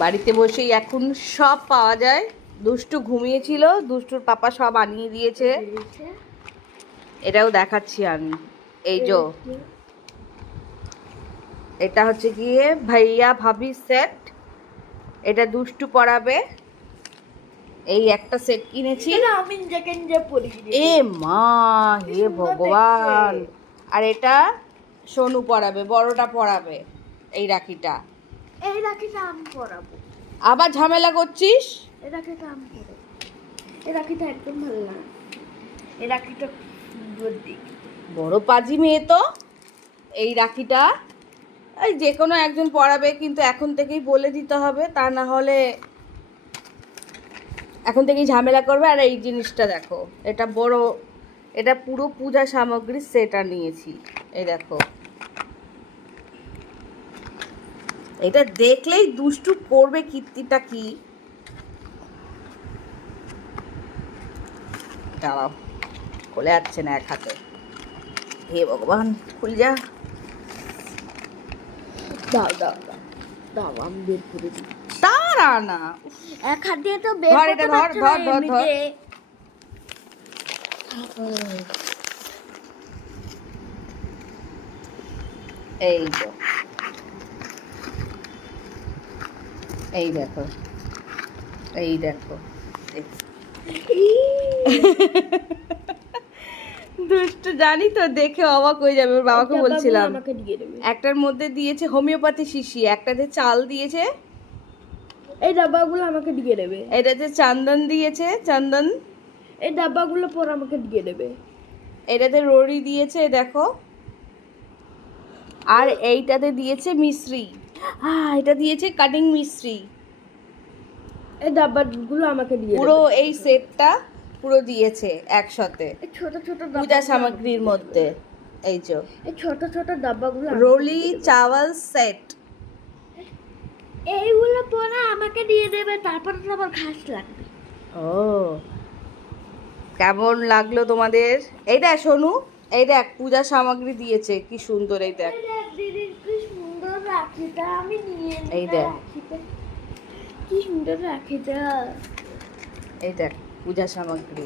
বাড়িতে বসেই এখন সব পাওয়া যায়। দুষ্টু ঘুমিয়েছিল, দুষ্টুর পাপা সব আনিয়ে দিয়েছে। এটাও দেখাচ্ছি আমি। এই যে এটা হচ্ছে গিয়ে ভাইয়া ভাবি সেট, এটা দুষ্টু পরাবে। এই একটা সেট কিনেছি। আমি যে পরি এ মা, হে ভগবান। আর এটা সোনু পরাবে, বড়টা পরাবে এই রাখিটা। এই রাখিটা আমি পরাবো। আবার ঝামেলা করছিস? এই রাখিটা আমি পরাবো। এই রাখিটা একদম ভালো লাগে। এই রাখিটা সুন্দর দেখি। বড় পাজি মেয়ে তো। এই রাখিটা এই যে কোনো একজন পরাবে, কিন্তু এখন থেকেই বলে দিতে হবে, তা না হলে এখন থেকেই ঝামেলা করবে। আর এই জিনিসটা দেখো, এটা বড়, এটা পুরো পূজা সামগ্রী সেটা নিয়েছি। এই দেখো, এটা দেখলেই দুষ্টু করবে কীর্তিটা কি। দাঁড়াও, খুলে যাচ্ছে না এক হাতে। হে ভগবান, খুল যা। দাও দাও দাও দাও, আমি বের করে দিই। তারা না, এক হাত দিয়ে তো বের ধর করতে এটা, ধর পারছো ধর না ধর ধর। এমনিতে। এই তো, এই দেখো, এই দেখো। দুষ্টু জানি তো, দেখে অবাক হয়ে যাবে। ওর বাবাকে বলছিলাম, আমাকে দিয়ে দেবে। একটার মধ্যে দিয়েছে হোমিওপ্যাথি শিশি, একটাতে চাল দিয়েছে, এই ডাব্বাগুলো আমাকে দিয়ে দেবে। এটাতে চন্দন দিয়েছে, চন্দন। এই ডাব্বাগুলো পর আমাকে দিয়ে দেবে। এটাতে রড়ি দিয়েছে, দেখো। আর এইটাতে দিয়েছে মিশ্রি, এটা দিয়েছে কাটিং মিশ্রি। এই ডাব্বাগুলো আমাকে দিয়ে পুরো দেবে। এই সেটটা পুরো দিয়েছে একসাথে এই ছোট ছোট পূজা সামগ্রীর মধ্যে। এই যে এই ছোট ছোট ডাব্বাগুলো রোলি চাওয়াল সেট, এইগুলো পরে আমাকে দিয়ে দেবে, তারপর তো আবার ঘাস লাগবে। ও কেমন লাগলো তোমাদের? এই দেখ সোনু, এই দেখ পূজা সামগ্রী দিয়েছে, কি সুন্দর। এই দেখ, দিদি কি সুন্দর রাখিটা, আমি নিয়ে এই দেখ, রাখিটা কি সুন্দর রাখিটা। এই দেখ পূজা সামগ্রী।